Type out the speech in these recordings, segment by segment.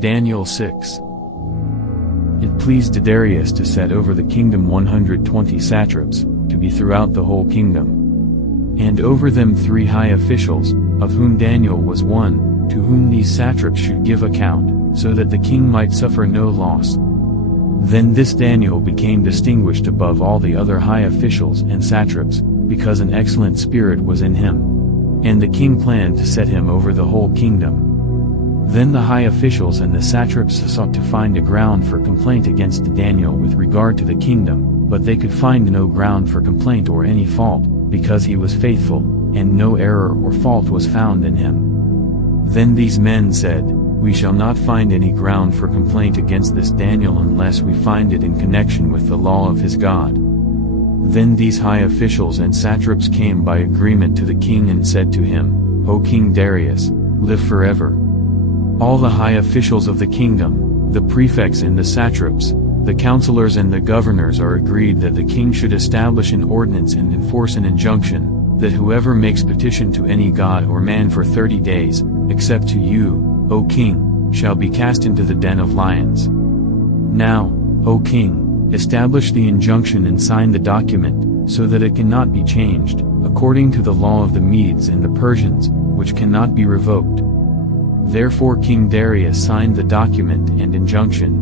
Daniel 6. It pleased Darius to set over the kingdom 120 satraps, to be throughout the whole kingdom. And over them 3 high officials, of whom Daniel was one, to whom these satraps should give account, so that the king might suffer no loss. Then this Daniel became distinguished above all the other high officials and satraps, because an excellent spirit was in him. And the king planned to set him over the whole kingdom. Then the high officials and the satraps sought to find a ground for complaint against Daniel with regard to the kingdom, but they could find no ground for complaint or any fault, because he was faithful, and no error or fault was found in him. Then these men said, "We shall not find any ground for complaint against this Daniel unless we find it in connection with the law of his God." Then these high officials and satraps came by agreement to the king and said to him, "O King Darius, live forever. All the high officials of the kingdom, the prefects and the satraps, the counselors and the governors are agreed that the king should establish an ordinance and enforce an injunction, that whoever makes petition to any god or man for 30 days, except to you, O king, shall be cast into the den of lions. Now, O king, establish the injunction and sign the document, so that it cannot be changed, according to the law of the Medes and the Persians, which cannot be revoked." Therefore King Darius signed the document and injunction.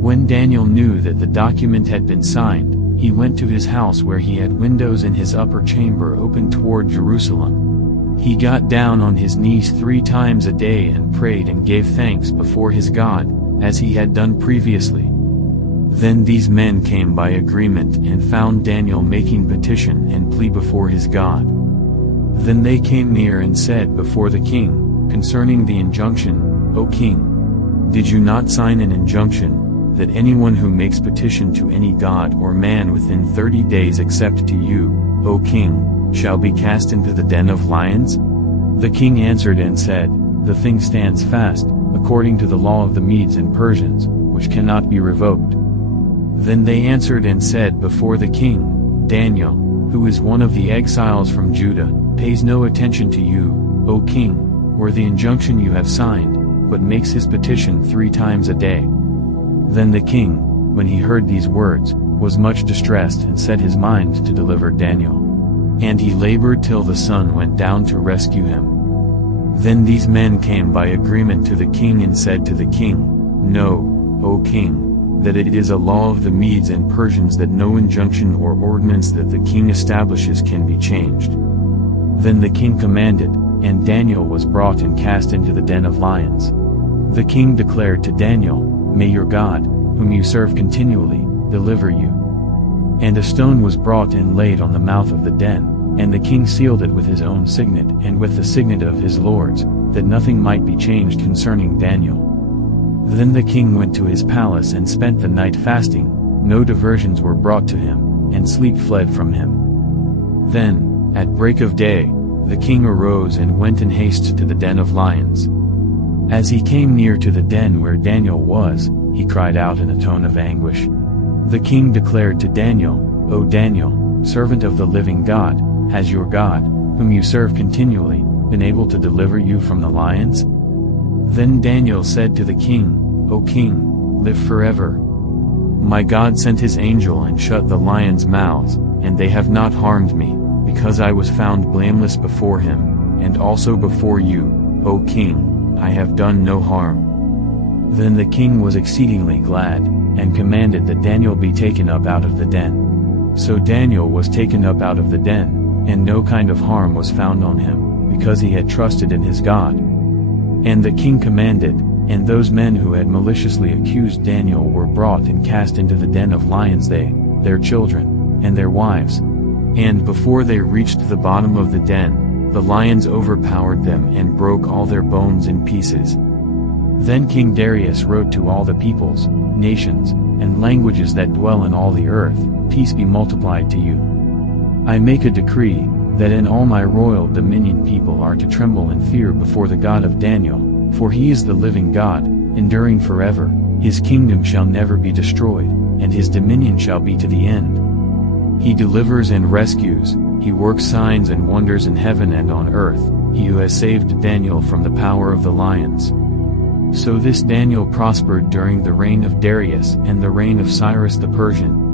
When Daniel knew that the document had been signed, he went to his house where he had windows in his upper chamber open toward Jerusalem. He got down on his knees 3 times a day and prayed and gave thanks before his God, as he had done previously. Then these men came by agreement and found Daniel making petition and plea before his God. Then they came near and said before the king, concerning the injunction, "O king, did you not sign an injunction, that anyone who makes petition to any god or man within 30 days except to you, O king, shall be cast into the den of lions?" The king answered and said, "The thing stands fast, according to the law of the Medes and Persians, which cannot be revoked." Then they answered and said before the king, "Daniel, who is one of the exiles from Judah, pays no attention to you, O king, or the injunction you have signed, but makes his petition 3 times a day." Then the king, when he heard these words, was much distressed and set his mind to deliver Daniel. And he labored till the sun went down to rescue him. Then these men came by agreement to the king and said to the king, "Know, O king, that it is a law of the Medes and Persians that no injunction or ordinance that the king establishes can be changed." Then the king commanded, and Daniel was brought and cast into the den of lions. The king declared to Daniel, "May your God, whom you serve continually, deliver you." And a stone was brought and laid on the mouth of the den, and the king sealed it with his own signet and with the signet of his lords, that nothing might be changed concerning Daniel. Then the king went to his palace and spent the night fasting, no diversions were brought to him, and sleep fled from him. Then, at break of day, the king arose and went in haste to the den of lions. As he came near to the den where Daniel was, he cried out in a tone of anguish. The king declared to Daniel, "O Daniel, servant of the living God, has your God, whom you serve continually, been able to deliver you from the lions?" Then Daniel said to the king, "O king, live forever. My God sent his angel and shut the lions' mouths, and they have not harmed me, because I was found blameless before him, and also before you, O king, I have done no harm." Then the king was exceedingly glad, and commanded that Daniel be taken up out of the den. So Daniel was taken up out of the den, and no kind of harm was found on him, because he had trusted in his God. And the king commanded, and those men who had maliciously accused Daniel were brought and cast into the den of lions, they, their children, and their wives. And before they reached the bottom of the den, the lions overpowered them and broke all their bones in pieces. Then King Darius wrote to all the peoples, nations, and languages that dwell in all the earth, "Peace be multiplied to you. I make a decree, that in all my royal dominion people are to tremble and fear before the God of Daniel, for he is the living God, enduring forever, his kingdom shall never be destroyed, and his dominion shall be to the end. He delivers and rescues, he works signs and wonders in heaven and on earth, he who has saved Daniel from the power of the lions." So this Daniel prospered during the reign of Darius and the reign of Cyrus the Persian.